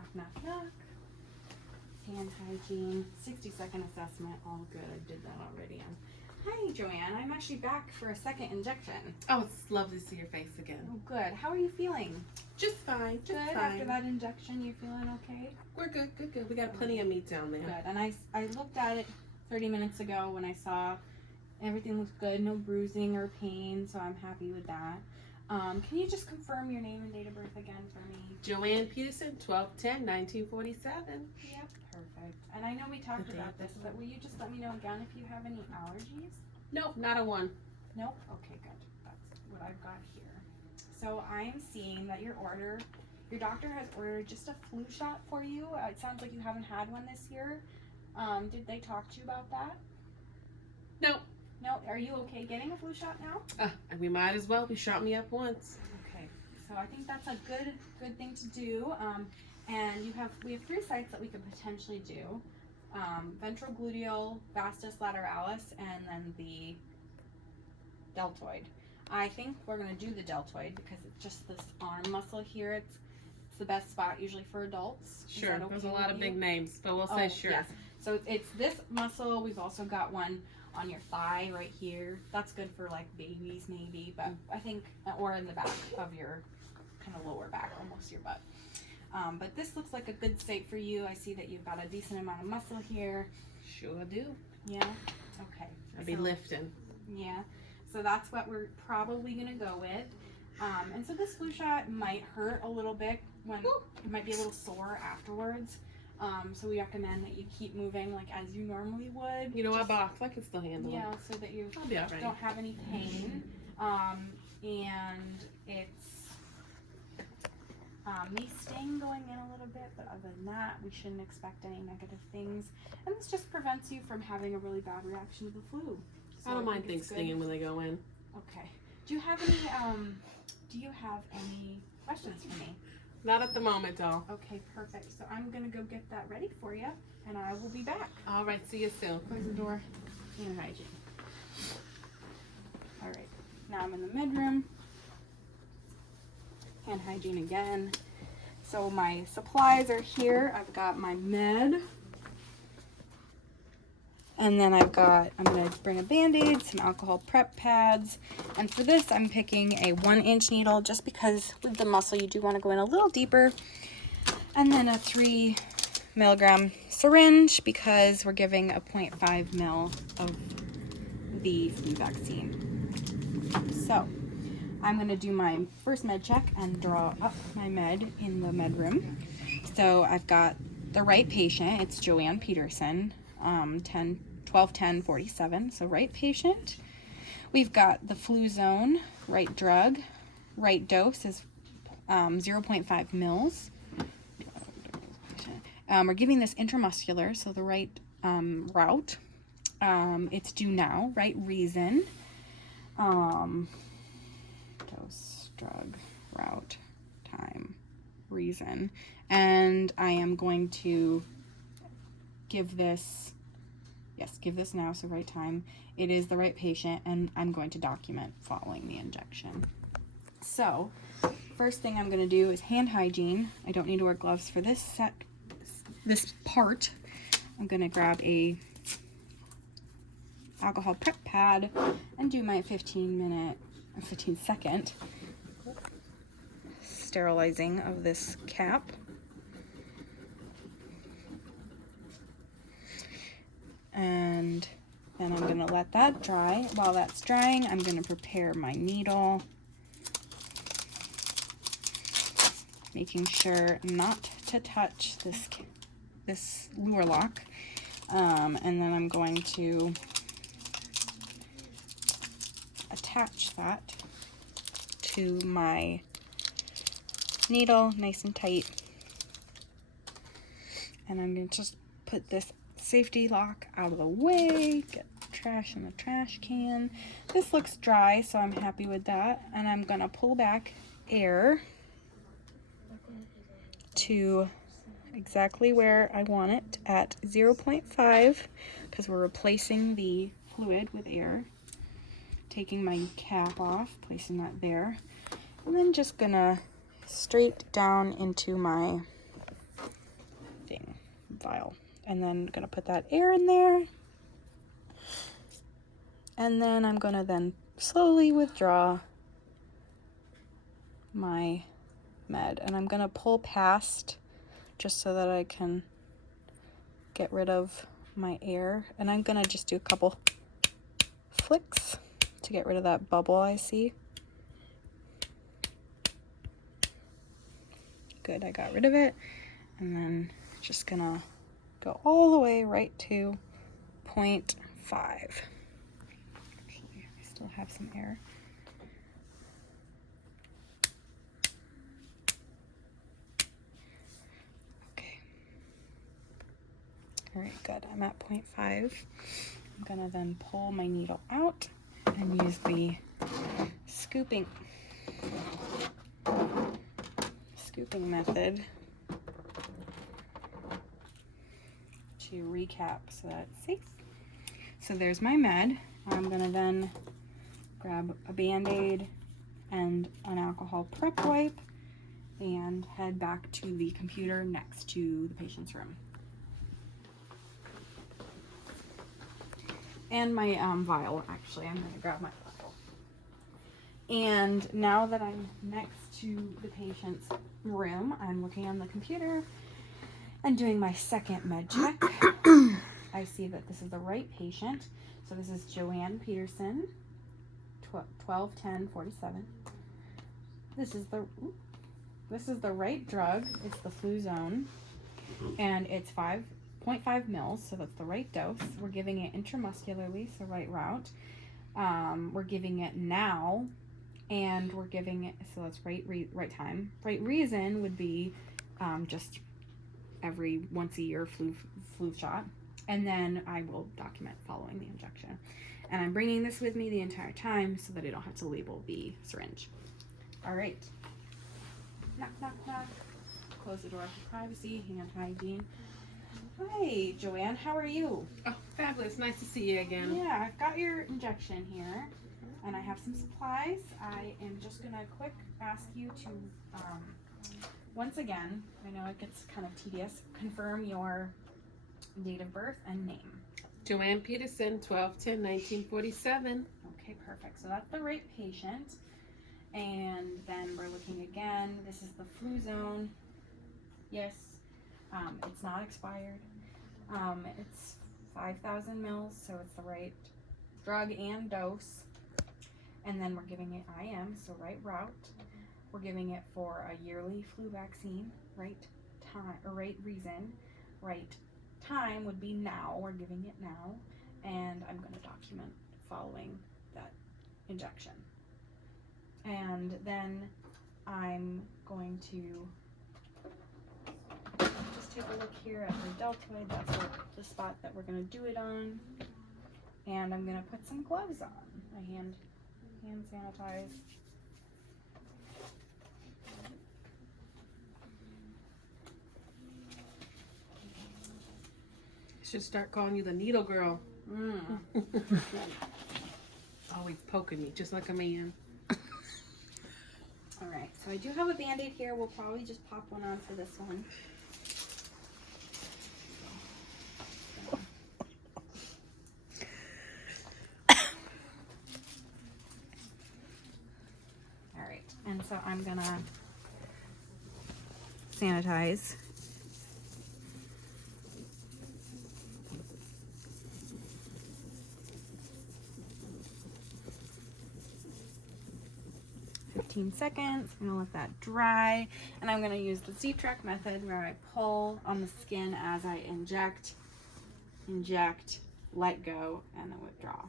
Knock, knock, knock. Hand hygiene, 60-second assessment, all good. I did that already. Hi, Joanne. I'm actually back for a second injection. Oh, it's lovely to see your face again. Oh, good. How are you feeling? Just fine. Just Good. fine. After that injection, you feeling okay? We're good. Good. Good. We got plenty of meat down there. Good. And I looked at it 30 minutes ago when I saw everything looks good. No bruising or pain, so I'm happy with that. Can you just confirm your name and date of birth again for me? Joanne Peterson, 12/10/1947. Yep. Perfect. And I know we talked about this, but will you just let me know again if you have any allergies? Nope, not a one. Nope. Okay, good. That's what I've got here. So I'm seeing that your doctor has ordered just a flu shot for you. It sounds like you haven't had one this year. Did they talk to you about that? Nope. No. Are you okay getting a flu shot now? We might as well. He shot me up once. Okay. So I think that's a good thing to do. And we have 3 sites that we could potentially do. Ventrogluteal, vastus lateralis, and then the deltoid. I think we're going to do the deltoid because it's just this arm muscle here. It's the best spot usually for adults. Sure. Okay, There's a lot of big names, but we'll say sure. Yes. So it's this muscle. We've also got one on your thigh right here. That's good for like babies maybe, but I think, or in the back of your kind of lower back, almost your butt. But this looks like a good site for you. I see that you've got a decent amount of muscle here. Sure do. Yeah. Okay. I'll be lifting. Yeah. So that's what we're probably gonna go with. And so this flu shot might hurt a little bit it might be a little sore afterwards. So we recommend that you keep moving like as you normally would. You know, I box. I can still handle it. Yeah, so that you I'll be all right. don't have any pain. And it's may sting going in a little bit, but other than that, we shouldn't expect any negative things. And this just prevents you from having a really bad reaction to the flu. So I don't mind think things it's good. stinging when they go in. Okay. Do you have any questions for me? Not at the moment, doll. Okay, perfect. So I'm gonna go get that ready for you, and I will be back. All right, see you soon. Close the door. Hand hygiene. All right. Now I'm in the midroom. Hand hygiene again. So my supplies are here. I've got my med. And then I'm going to bring a Band-Aid, some alcohol prep pads. And for this, I'm picking a 1-inch needle just because with the muscle, you do want to go in a little deeper. And then a 3 milligram syringe because we're giving a 0.5 mil of the flu vaccine. So I'm going to do my first med check and draw up my med in the med room. So I've got the right patient. It's Joanne Peterson, 12/10/47, so right patient. We've got the flu zone, right drug, right dose is 0.5 mils. We're giving this intramuscular, so the right route. It's due now, right reason. Dose, drug, route, time, reason. And I am going to give this now, so right time. It is the right patient, and I'm going to document following the injection. So, first thing I'm going to do is hand hygiene. I don't need to wear gloves for this part. I'm going to grab a alcohol prep pad and do my 15-second sterilizing of this cap. And then I'm going to let that dry. While that's drying, I'm going to prepare my needle, making sure not to touch this lure lock. And then I'm going to attach that to my needle nice and tight. And I'm going to just put this safety lock out of the way, get trash in the trash can. This looks dry, so I'm happy with that. And I'm going to pull back air to exactly where I want it at 0.5 because we're replacing the fluid with air. Taking my cap off, placing that there, and then just gonna straight down into my vial. And then I'm gonna put that air in there. And then I'm gonna then slowly withdraw my med. And I'm gonna pull past just so that I can get rid of my air. And I'm gonna just do a couple flicks to get rid of that bubble I see. Good, I got rid of it. And then just gonna go all the way right to 0.5. Actually, I still have some air. Okay. All right, good. I'm at 0.5. I'm gonna then pull my needle out and use the scooping method to recap so that it's safe. So there's my med. I'm gonna then grab a Band-Aid and an alcohol prep wipe and head back to the computer next to the patient's room. And my vial, actually, I'm gonna grab my vial. And now that I'm next to the patient's room, I'm looking on the computer and doing my second med check. I see that this is the right patient. So this is Joanne Peterson, 12/10/47. This is the right drug. It's the Fluzone, and it's 5.5 mils, so that's the right dose. We're giving it intramuscularly, so right route. We're giving it now, and we're giving it, so that's right time. Right reason would be just every once a year flu shot, and then I will document following the injection. And I'm bringing this with me the entire time so that I don't have to label the syringe. All right. Knock, knock, knock. Close the door for privacy, hand hygiene. Hi, Joanne. How are you? Oh, fabulous. Nice to see you again. Yeah, I've got your injection here, and I have some supplies. I am just going to quick ask you to, once again, I know it gets kind of tedious, confirm your date of birth and name. Joanne Peterson, 12/10/1947. Okay, perfect. So that's the right patient. And then we're looking again. This is the Fluzone. Yes, it's not expired. It's 5,000 mils, so it's the right drug and dose. And then we're giving it IM, so right route. We're giving it for a yearly flu vaccine, right time, or right reason. Right time would be now. We're giving it now. And I'm going to document following that injection. And then I'm going to just take a look here at the deltoid. That's the spot that we're going to do it on. And I'm going to put some gloves on. My hand sanitize. Should start calling you the needle girl. Always poking me, just like a man. All right, so I do have a Band-Aid here. We'll probably just pop one on for this one. All right, and so I'm gonna sanitize. Seconds. I'm gonna let that dry, and I'm gonna use the Z-Track method where I pull on the skin as I inject, let go, and then withdraw.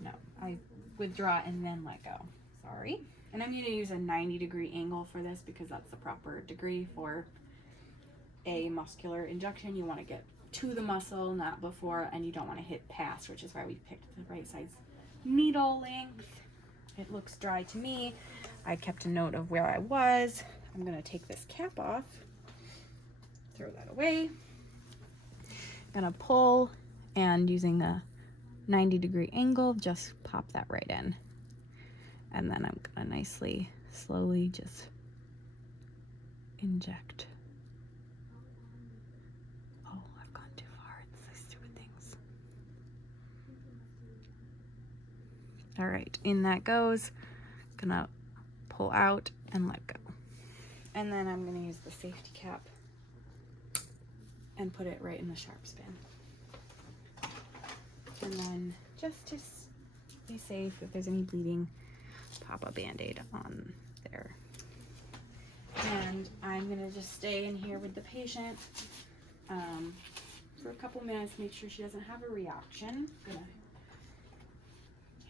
No, I withdraw and then let go. Sorry. And I'm gonna use a 90-degree angle for this because that's the proper degree for a muscular injection. You want to get to the muscle, not before, and you don't want to hit past, which is why we picked the right size needle length. It looks dry to me. I kept a note of where I was. I'm gonna take this cap off, throw that away. Gonna pull, and using a 90-degree angle, just pop that right in. And then I'm gonna nicely, slowly just inject. All right, in that goes. Gonna pull out and let go. And then I'm gonna use the safety cap and put it right in the sharp spin. And then just to be safe, if there's any bleeding, pop a Band-Aid on there. And I'm gonna just stay in here with the patient for a couple minutes, make sure she doesn't have a reaction. Gonna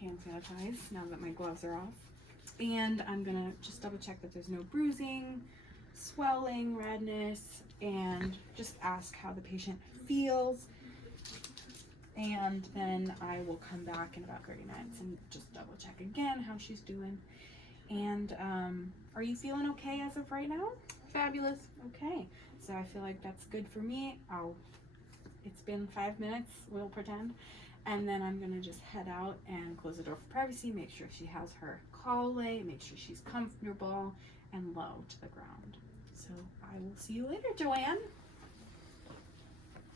hand sanitize now that my gloves are off. And I'm gonna just double check that there's no bruising, swelling, redness, and just ask how the patient feels. And then I will come back in about 30 minutes and just double check again how she's doing. And are you feeling okay as of right now? Fabulous. Okay, so I feel like that's good for me. It's been 5 minutes, we'll pretend. And then I'm gonna just head out and close the door for privacy, make sure she has her collet, make sure she's comfortable and low to the ground. So I will see you later, Joanne.